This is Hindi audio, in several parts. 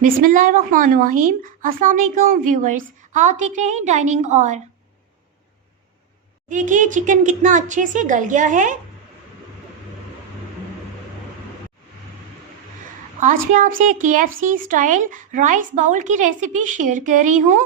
बिस्मिल्लाहिर्रहमानिर्रहीम। अस्सलाम वालेकुम व्यूवर्स, आप देख रहे हैं डाइनिंग। और देखिए चिकन कितना अच्छे से गल गया है। आज मैं आपसे KFC स्टाइल राइस बाउल की रेसिपी शेयर कर रही हूँ।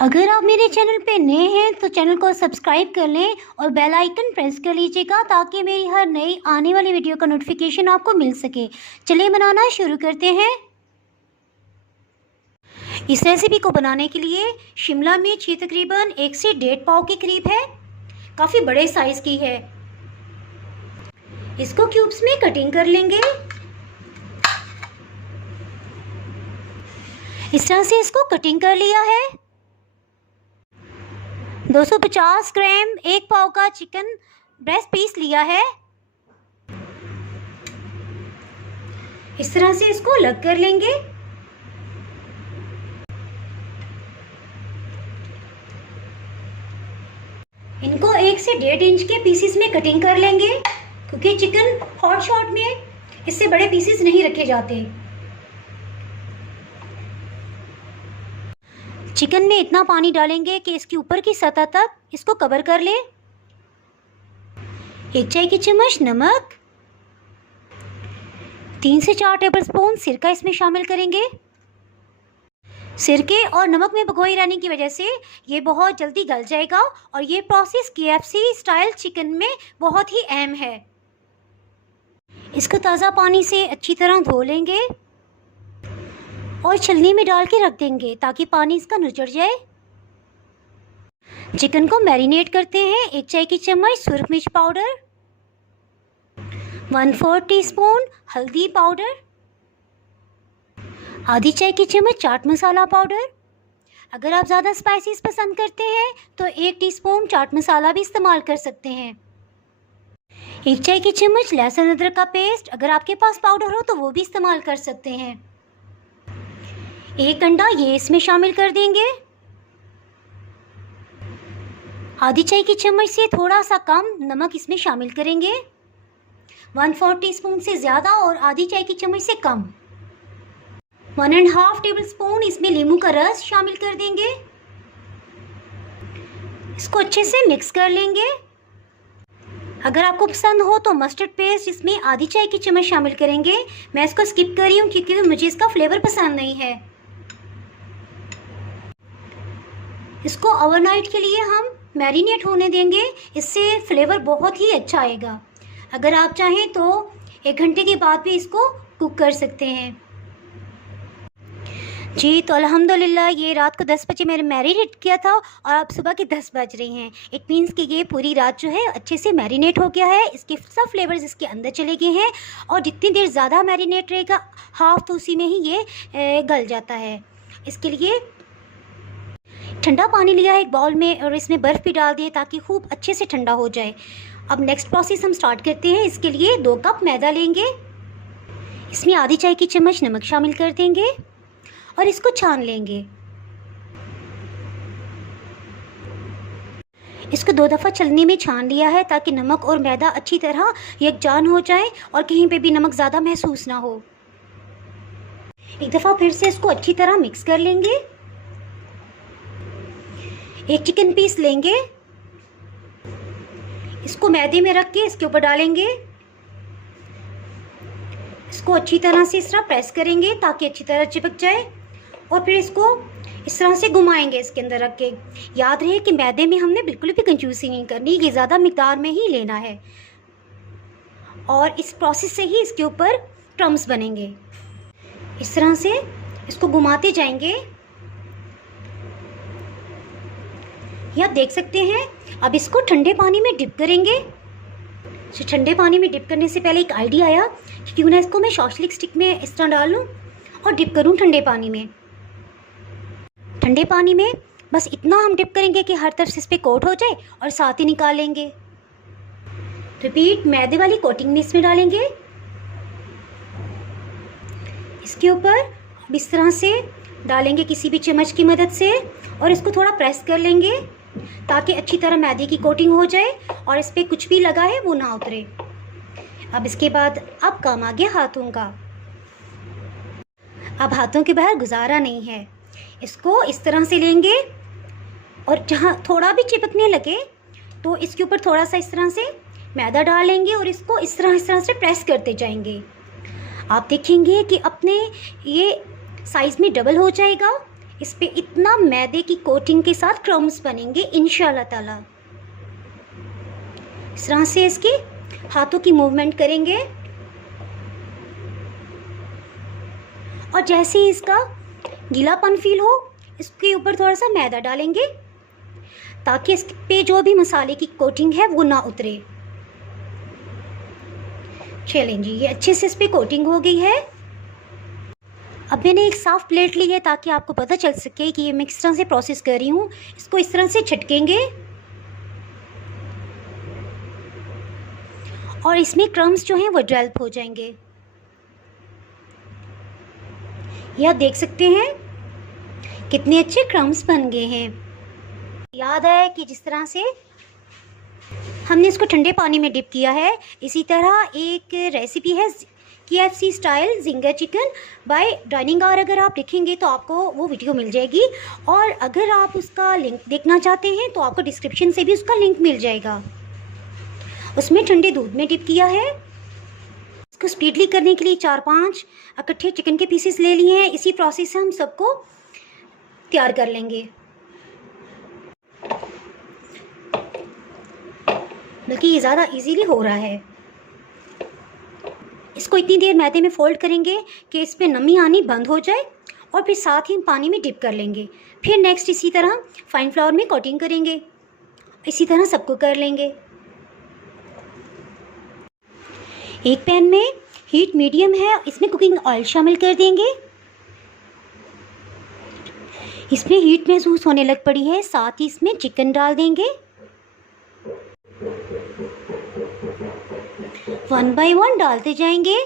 अगर आप मेरे चैनल पे नए हैं तो चैनल को सब्सक्राइब कर लें और बेल आइकन प्रेस कर लीजिएगा ताकि मेरी हर नई आने वाली वीडियो का नोटिफिकेशन आपको मिल सके। चलिए बनाना शुरू करते हैं। इस रेसिपी को बनाने के लिए शिमला मिर्च ये तकरीबन 1 से 1.5 पाव के करीब है, काफ़ी बड़े साइज़ की है। इसको क्यूब्स में कटिंग कर लेंगे। इस तरह से इसको कटिंग कर लिया है। 250 ग्राम 1 पाव का चिकन ब्रेस्ट पीस लिया है। इस तरह से इसको अलग कर लेंगे। इनको 1 से 1.5 इंच के पीसेस में कटिंग कर लेंगे क्योंकि चिकन हॉट शॉट में इससे बड़े पीसेस नहीं रखे जाते। चिकन में इतना पानी डालेंगे कि इसके ऊपर की सतह तक इसको कवर कर ले। 1 चाय की चम्मच नमक, 3 से 4 टेबलस्पून सिरका इसमें शामिल करेंगे। सिरके और नमक में भिगोए रहने की वजह से ये बहुत जल्दी गल जाएगा और ये प्रोसेस KFC स्टाइल चिकन में बहुत ही अहम है। इसको ताज़ा पानी से अच्छी तरह धो लेंगे और छलनी में डाल के रख देंगे ताकि पानी इसका नुचड़ जाए। चिकन को मैरिनेट करते हैं। 1 चाय की चम्मच सुरख मिर्च पाउडर, 1/4 टीस्पून हल्दी पाउडर, आधी चाय की चम्मच चाट मसाला पाउडर। अगर आप ज़्यादा स्पाइसेस पसंद करते हैं तो 1 टीस्पून चाट मसाला भी इस्तेमाल कर सकते हैं। 1 चाय की चम्मच लहसुन अदरक का पेस्ट, अगर आपके पास पाउडर हो तो वो भी इस्तेमाल कर सकते हैं। 1 अंडा ये इसमें शामिल कर देंगे। आधी चाय की चम्मच से थोड़ा सा कम नमक इसमें शामिल करेंगे। 1/4 टीस्पून से ज़्यादा और आधी चाय की चम्मच से कम। 1.5 टेबलस्पून इसमें नींबू का रस शामिल कर देंगे। इसको अच्छे से मिक्स कर लेंगे। अगर आपको पसंद हो तो मस्टर्ड पेस्ट इसमें आधी चाय की चम्मच शामिल करेंगे। मैं इसको स्किप कर रही हूँ क्योंकि मुझे इसका फ्लेवर पसंद नहीं है। इसको ओवरनाइट के लिए हम मैरिनेट होने देंगे, इससे फ्लेवर बहुत ही अच्छा आएगा। अगर आप चाहें तो 1 घंटे के बाद भी इसको कुक कर सकते हैं। जी तो अल्हम्दुलिल्लाह ये रात को 10 बजे मैंने मैरिनेट किया था और अब सुबह के 10 बज रहे हैं। इट मीन्स कि ये पूरी रात जो है अच्छे से मैरिनेट हो गया है। इसके सब फ्लेवर्स इसके अंदर चले गए हैं और जितनी देर ज़्यादा मैरिनेट रहेगा हाफ तो उसी में ही ये गल जाता है। इसके लिए ठंडा पानी लिया है एक बाउल में और इसमें बर्फ़ भी डाल दिए ताकि खूब अच्छे से ठंडा हो जाए। अब नेक्स्ट प्रोसेस हम स्टार्ट करते हैं। इसके लिए 2 कप मैदा लेंगे। इसमें आधी चाय की चम्मच नमक शामिल कर देंगे और इसको छान लेंगे। इसको 2 दफ़ा छलनी में छान लिया है ताकि नमक और मैदा अच्छी तरह यकजान हो जाए और कहीं पे भी नमक ज़्यादा महसूस ना हो। एक दफ़ा फिर से इसको अच्छी तरह मिक्स कर लेंगे। 1 चिकन पीस लेंगे, इसको मैदे में रख के इसके ऊपर डालेंगे। इसको अच्छी तरह से इस तरह प्रेस करेंगे ताकि अच्छी तरह चिपक जाए और फिर इसको इस तरह से घुमाएंगे इसके अंदर रख के। याद रहे कि मैदे में हमने बिल्कुल भी कंजूसी नहीं करनी, ये ज़्यादा मिकदार में ही लेना है और इस प्रोसेस से ही इसके ऊपर क्रम्स बनेंगे। इस तरह से इसको घुमाते जाएंगे। ये आप देख सकते हैं। अब इसको ठंडे पानी में डिप करेंगे। तो ठंडे पानी में डिप करने से पहले एक आइडिया आया कि क्यों ना इसको मैं शॉर्टस्टिक स्टिक में इस तरह डाल लूँ और डिप करूँ ठंडे पानी में। ठंडे पानी में बस इतना हम डिप करेंगे कि हर तरफ से इस पर कोट हो जाए और साथ ही निकाल लेंगे। रिपीट मैदे वाली कोटिंग में इसमें डालेंगे। इसके ऊपर अब इस तरह से डालेंगे किसी भी चम्मच की मदद से और इसको थोड़ा प्रेस कर लेंगे ताकि अच्छी तरह मैदे की कोटिंग हो जाए और इस पर कुछ भी लगा है वो ना उतरे। अब इसके बाद अब काम आ गया हाथों का। अब हाथों के बाहर गुजारा नहीं है। इसको इस तरह से लेंगे और जहाँ थोड़ा भी चिपकने लगे तो इसके ऊपर थोड़ा सा इस तरह से मैदा डालेंगे और इसको इस तरह से प्रेस करते जाएंगे। आप देखेंगे कि अपने ये साइज़ में डबल हो जाएगा। इस पे इतना मैदे की कोटिंग के साथ क्रम्स बनेंगे इंशाल्लाह ताला। इस तरह से इसके हाथों की मूवमेंट करेंगे और जैसे ही इसका गीलापन फील हो इसके ऊपर थोड़ा सा मैदा डालेंगे ताकि इस पे जो भी मसाले की कोटिंग है वो ना उतरे। चलें जी, ये अच्छे से इस पे कोटिंग हो गई है। अब मैंने एक साफ़ प्लेट ली है ताकि आपको पता चल सके कि ये मैं किस तरह से प्रोसेस कर रही हूँ। इसको इस तरह से झटकेंगे और इसमें क्रम्स जो हैं वो डेवलप हो जाएंगे। ये आप देख सकते हैं कितने अच्छे क्रम्स बन गए हैं। याद है कि जिस तरह से हमने इसको ठंडे पानी में डिप किया है, इसी तरह एक रेसिपी है KFC style zinger chicken by dining hour. अगर आप लिखेंगे तो आपको वो वीडियो मिल जाएगी और अगर आप उसका लिंक देखना चाहते हैं तो आपको डिस्क्रिप्शन से भी उसका लिंक मिल जाएगा। उसमें ठंडे दूध में डिप किया है। इसको स्पीडली करने के लिए 4-5 इकट्ठे चिकन के पीसेस ले लिए हैं। इसी प्रोसेस से हम सबको तैयार कर लेंगे। बल्कि ये ज़्यादा इजीली हो रहा है। इसको इतनी देर मैदे में फोल्ड करेंगे कि इस पर नमी आनी बंद हो जाए और फिर साथ ही पानी में डिप कर लेंगे। फिर नेक्स्ट इसी तरह फाइन फ्लावर में कोटिंग करेंगे। इसी तरह सबको कर लेंगे। एक पैन में हीट मीडियम है, इसमें कुकिंग ऑयल शामिल कर देंगे। इसमें हीट महसूस होने लग पड़ी है, साथ ही इसमें चिकन डाल देंगे। 1 बाय 1 डालते जाएंगे।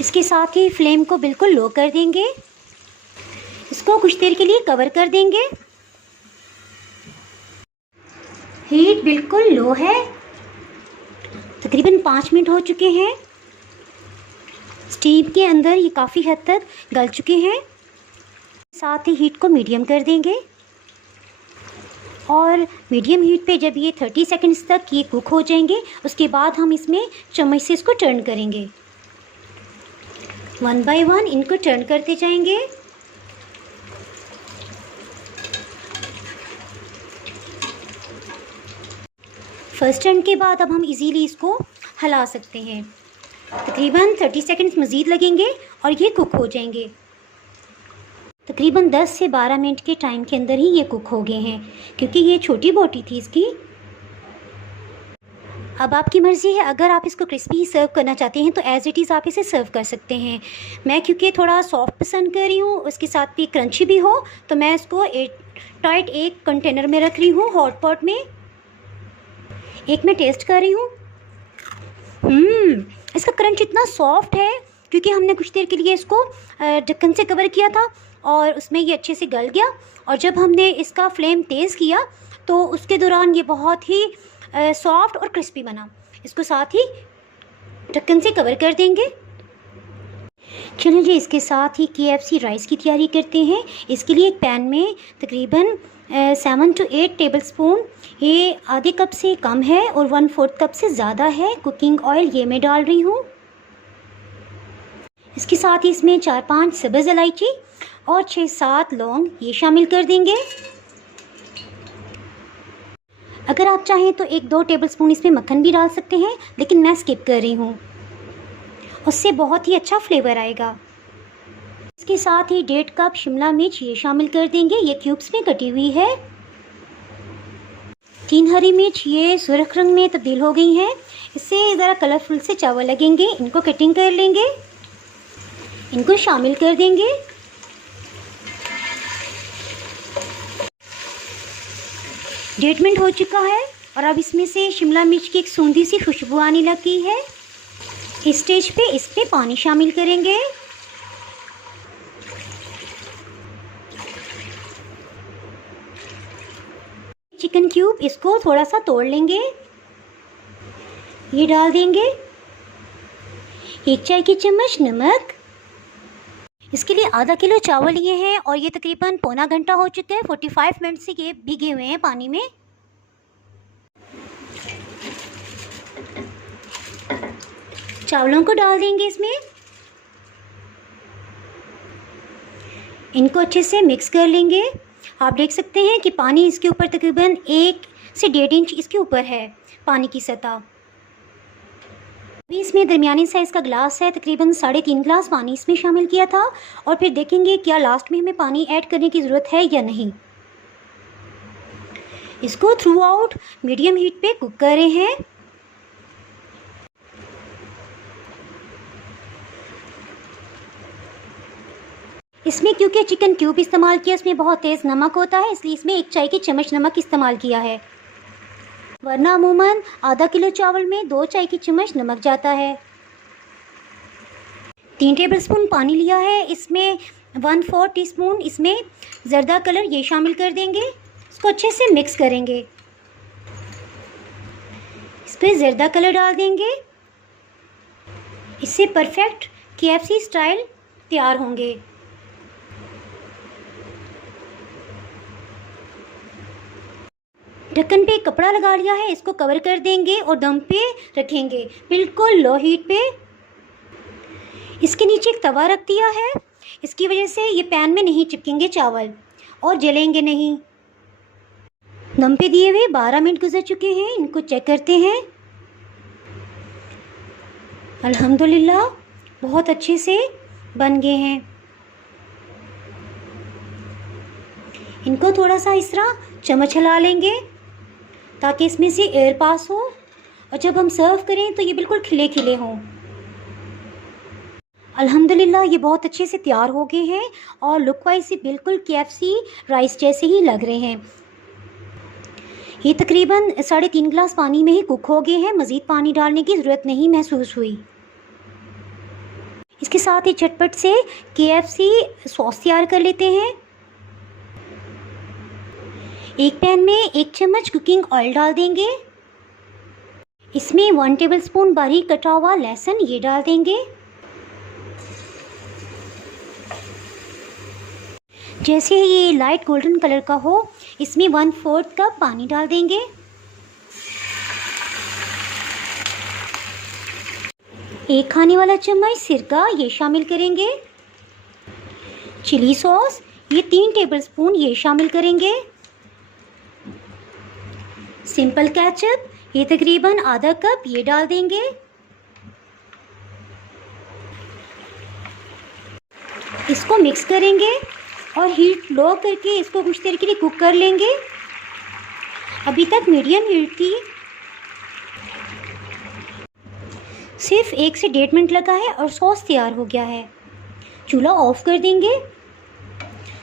इसके साथ ही फ्लेम को बिल्कुल लो कर देंगे। इसको कुछ देर के लिए कवर कर देंगे। हीट बिल्कुल लो है। तकरीबन 5 मिनट हो चुके हैं। स्टीम के अंदर ये काफ़ी हद तक गल चुके हैं। साथ ही हीट को मीडियम कर देंगे और मीडियम हीट पे जब ये 30 सेकंड्स तक ये कुक हो जाएंगे उसके बाद हम इसमें चम्मच से इसको टर्न करेंगे। 1 बाय 1 इनको टर्न करते जाएंगे। फर्स्ट टर्न के बाद अब हम इजीली इसको हिला सकते हैं। तकरीबन 30 सेकंड्स मज़ीद लगेंगे और ये कुक हो जाएंगे। तकरीबन 10 से 12 मिनट के टाइम के अंदर ही ये कुक हो गए हैं क्योंकि ये छोटी बोटी थी इसकी। अब आपकी मर्ज़ी है, अगर आप इसको क्रिस्पी ही सर्व करना चाहते हैं तो एज़ इट इज़ आप इसे सर्व कर सकते हैं। मैं क्योंकि थोड़ा सॉफ्ट पसंद कर रही हूँ, उसके साथ भी क्रंची भी हो, तो मैं इसको टाइट एक कंटेनर में रख रही हूँ हॉट पॉट में। एक मैं टेस्ट कर रही हूँ। इसका क्रंच इतना सॉफ्ट है क्योंकि हमने कुछ देर के लिए इसको ढक्कन से कवर किया था और उसमें ये अच्छे से गल गया। और जब हमने इसका फ्लेम तेज़ किया तो उसके दौरान ये बहुत ही सॉफ्ट और क्रिस्पी बना। इसको साथ ही ढक्कन से कवर कर देंगे। चलिए जी, इसके साथ ही KFC राइस की तैयारी करते हैं। इसके लिए एक पैन में तकरीबन 7 to 8 टेबलस्पून, ये आधे कप से कम है और 1/4 कप से ज़्यादा है, कुकिंग ऑयल ये मैं डाल रही हूँ। इसके साथ ही इसमें 4-5 सब्ज़ इलायची और 6-7 लौंग ये शामिल कर देंगे। अगर आप चाहें तो 1-2 टेबलस्पून इसमें मक्खन भी डाल सकते हैं, लेकिन मैं स्किप कर रही हूँ, उससे बहुत ही अच्छा फ्लेवर आएगा। इसके साथ ही 1.5 कप शिमला मिर्च ये शामिल कर देंगे, ये क्यूब्स में कटी हुई है। 3 हरी मिर्च ये सुर्ख रंग में तब्दील हो गई हैं, इससे ज़रा कलरफुल से चावल लगेंगे। इनको कटिंग कर लेंगे, इनको शामिल कर देंगे। डेढ़ मिनट हो चुका है और अब इसमें से शिमला मिर्च की एक सूंधी सी खुशबू आने लगी है। इस स्टेज पे इस पे पानी शामिल करेंगे। चिकन क्यूब, इसको थोड़ा सा तोड़ लेंगे, ये डाल देंगे। 1 चाय की चम्मच नमक। इसके लिए आधा किलो चावल लिए हैं और ये तकरीबन पौना घंटा हो चुका है। 45 मिनट से ये भीगे हुए हैं पानी में। चावलों को डाल देंगे इसमें, इनको अच्छे से मिक्स कर लेंगे। आप देख सकते हैं कि पानी इसके ऊपर तकरीबन 1 से 1.5 इंच इसके ऊपर है पानी की सतह। अभी इसमें दरमियानी साइज़ का ग्लास है, तकरीबन 3.5 गिलास पानी इसमें शामिल किया था। और फिर देखेंगे क्या लास्ट में हमें पानी ऐड करने की ज़रूरत है या नहीं। इसको थ्रू आउट मीडियम हीट पे कुक कर रहे हैं। इसमें क्योंकि चिकन क्यूब इस्तेमाल किया, इसमें बहुत तेज़ नमक होता है, इसलिए इसमें 1 चाय की चम्मच नमक इस्तेमाल किया है, वरना अमूमन आधा किलो चावल में 2 चाय की चम्मच नमक जाता है। 3 टेबलस्पून पानी लिया है, इसमें 1/4 टीस्पून इसमें ज़र्दा कलर ये शामिल कर देंगे। इसको अच्छे से मिक्स करेंगे। इस पर ज़र्दा कलर डाल देंगे। इससे परफेक्ट KFC स्टाइल तैयार होंगे। ढक्कन पे कपड़ा लगा लिया है, इसको कवर कर देंगे और दम पे रखेंगे, बिल्कुल लो हीट पे। इसके नीचे एक तवा रख दिया है, इसकी वजह से ये पैन में नहीं चिपकेंगे चावल और जलेंगे नहीं। दम पे दिए हुए 12 मिनट गुजर चुके हैं, इनको चेक करते हैं। अल्हम्दुलिल्लाह बहुत अच्छे से बन गए हैं। इनको थोड़ा सा इस तरह चम्मच हिला लेंगे ताकि इसमें से एयर पास हो और जब हम सर्व करें तो ये बिल्कुल खिले खिले हों। अल्हम्दुलिल्लाह ये बहुत अच्छे से तैयार हो गए हैं और लुक वाइज से बिल्कुल KFC राइस जैसे ही लग रहे हैं। ये तकरीबन 3.5 गिलास पानी में ही कुक हो गए हैं, मज़ीद पानी डालने की ज़रूरत नहीं महसूस हुई। इसके साथ ही झटपट से KFC सॉस तैयार कर लेते हैं। एक पैन में 1 चम्मच कुकिंग ऑयल डाल देंगे। इसमें 1 टेबलस्पून बारीक कटा हुआ लहसुन ये डाल देंगे। जैसे ये लाइट गोल्डन कलर का हो, इसमें 1/4 कप पानी डाल देंगे। एक खाने वाला चम्मच सिरका ये शामिल करेंगे। चिली सॉस ये 3 टेबलस्पून ये शामिल करेंगे। सिंपल केचप ये तकरीबन आधा कप ये डाल देंगे। इसको मिक्स करेंगे और हीट लो करके इसको कुछ देर के लिए कुक कर लेंगे। अभी तक मीडियम हीट थी। सिर्फ 1 से 1.5 मिनट लगा है और सॉस तैयार हो गया है। चूल्हा ऑफ कर देंगे।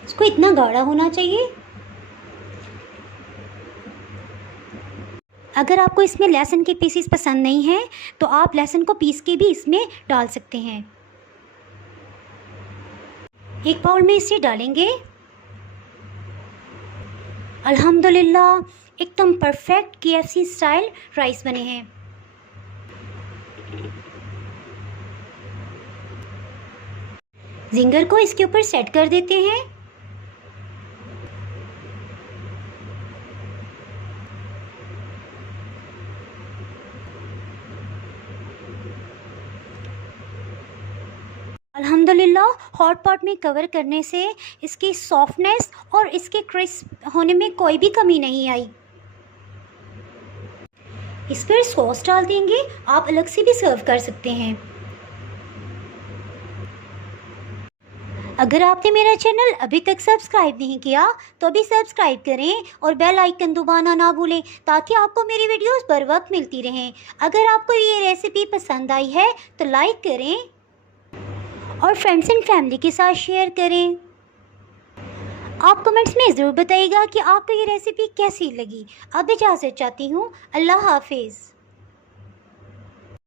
इसको इतना गाढ़ा होना चाहिए। अगर आपको इसमें लहसुन के पीसेस पसंद नहीं हैं तो आप लहसुन को पीस के भी इसमें डाल सकते हैं। एक बाउल में इसे डालेंगे। अल्हम्दुलिल्लाह एकदम परफेक्ट KFC स्टाइल राइस बने हैं। जिंगर को इसके ऊपर सेट कर देते हैं। अल्हम्दुलिल्लाह हॉट पॉट में कवर करने से इसकी सॉफ्टनेस और इसके क्रिस्प होने में कोई भी कमी नहीं आई। इस पर सॉस डाल देंगे, आप अलग से भी सर्व कर सकते हैं। अगर आपने मेरा चैनल अभी तक सब्सक्राइब नहीं किया तो अभी सब्सक्राइब करें और बेल आइकन दबाना ना भूलें ताकि आपको मेरी वीडियोस बर वक्त मिलती रहें। अगर आपको ये रेसिपी पसंद आई है तो लाइक करें और फ्रेंड्स एंड फैमिली के साथ शेयर करें। आप कमेंट्स में ज़रूर बताइएगा कि आपको ये रेसिपी कैसी लगी। अब इजाज़त चाहती हूँ। अल्लाह हाफिज़।